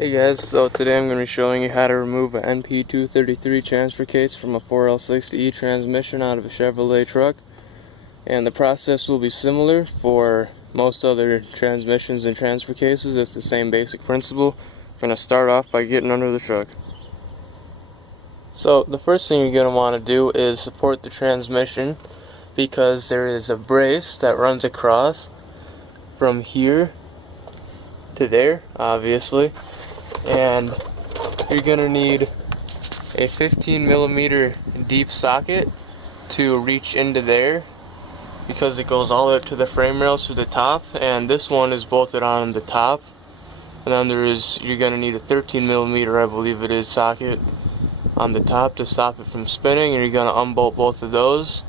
Hey guys, so today I'm going to be showing you how to remove an NP233 transfer case from a 4L60E transmission out of a Chevrolet truck. And the process will be similar for most other transmissions and transfer cases. It's the same basic principle. We're going to start off by getting under the truck. So the first thing you're going to want to do is support the transmission, because there is a brace that runs across from here to there, obviously. And you're going to need a 15mm deep socket to reach into there, because it goes all the way up to the frame rails to the top, and this one is bolted on the top. And then you're going to need a 13mm, I believe it is, socket on the top to stop it from spinning, and you're going to unbolt both of those.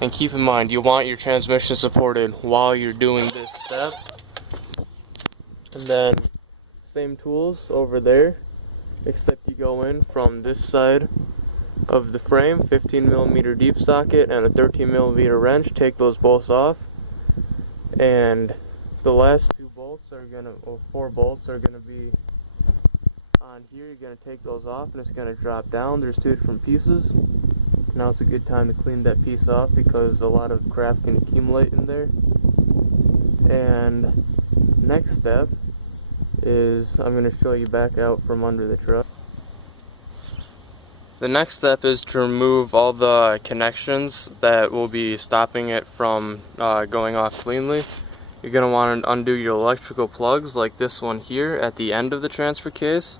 And keep in mind, you want your transmission supported while you're doing this step. And then same tools over there, except you go in from this side of the frame, 15mm deep socket and a 13mm wrench. Take those bolts off, and the last two bolts are four bolts are gonna be on here. You're gonna take those off, and it's gonna drop down. There's two different pieces. Now it's a good time to clean that piece off, because a lot of crap can accumulate in there. And next step is I'm going to show you back out from under the truck. The next step is to remove all the connections that will be stopping it from going off cleanly. You're going to want to undo your electrical plugs, like this one here at the end of the transfer case.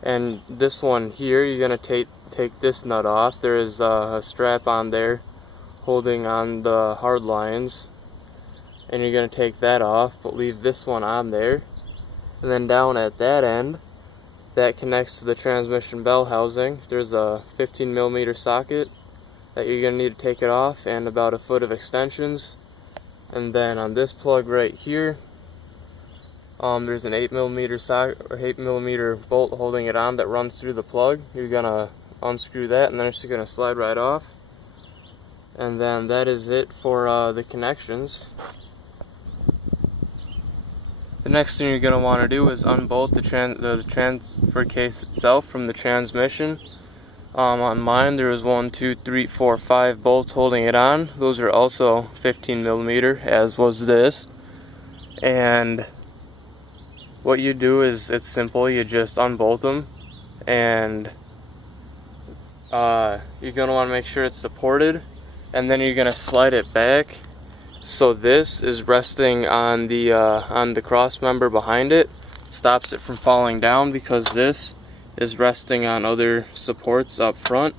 And this one here, you're going to take this nut off. There is a strap on there holding on the hard lines, and you're going to take that off, but leave this one on there. And then down at that end, that connects to the transmission bell housing, there's a 15mm socket that you're going to need to take it off, and about a foot of extensions. And then on this plug right here, there's an 8mm socket or 8mm bolt holding it on that runs through the plug. You're going to unscrew that, and then it's going to slide right off. And then that is it for the connections. The next thing you're going to want to do is unbolt the transfer case itself from the transmission. On mine there is 1, 2, 3, 4, 5 bolts holding it on. Those are also 15mm, as was this. And what you do is, it's simple. You just unbolt them, and you're going to want to make sure it's supported, and then you're going to slide it back. So this is resting on the cross member behind it. Stops it from falling down, because this is resting on other supports up front.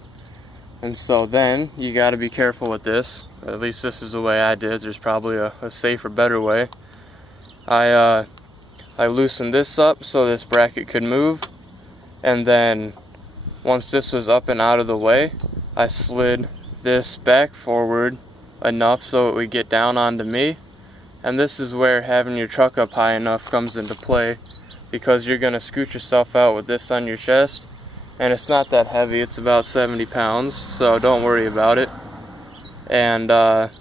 And so then you got to be careful with this. At least this is the way I did. There's probably a safer, better way. I loosened this up so this bracket could move, and then once this was up and out of the way, I slid this back forward enough so it would get down onto me. And this is where having your truck up high enough comes into play, because you're going to scoot yourself out with this on your chest, and it's not that heavy. It's about 70 pounds, so don't worry about it. And then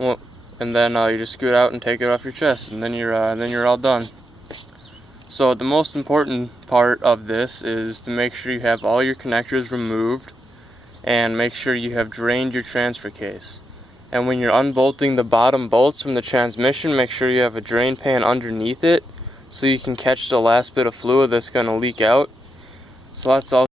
you just scoot out and take it off your chest, and then you're all done. So the most important part of this is to make sure you have all your connectors removed, and make sure you have drained your transfer case. And when you're unbolting the bottom bolts from the transmission, make sure you have a drain pan underneath it, so you can catch the last bit of fluid that's going to leak out. So that's all.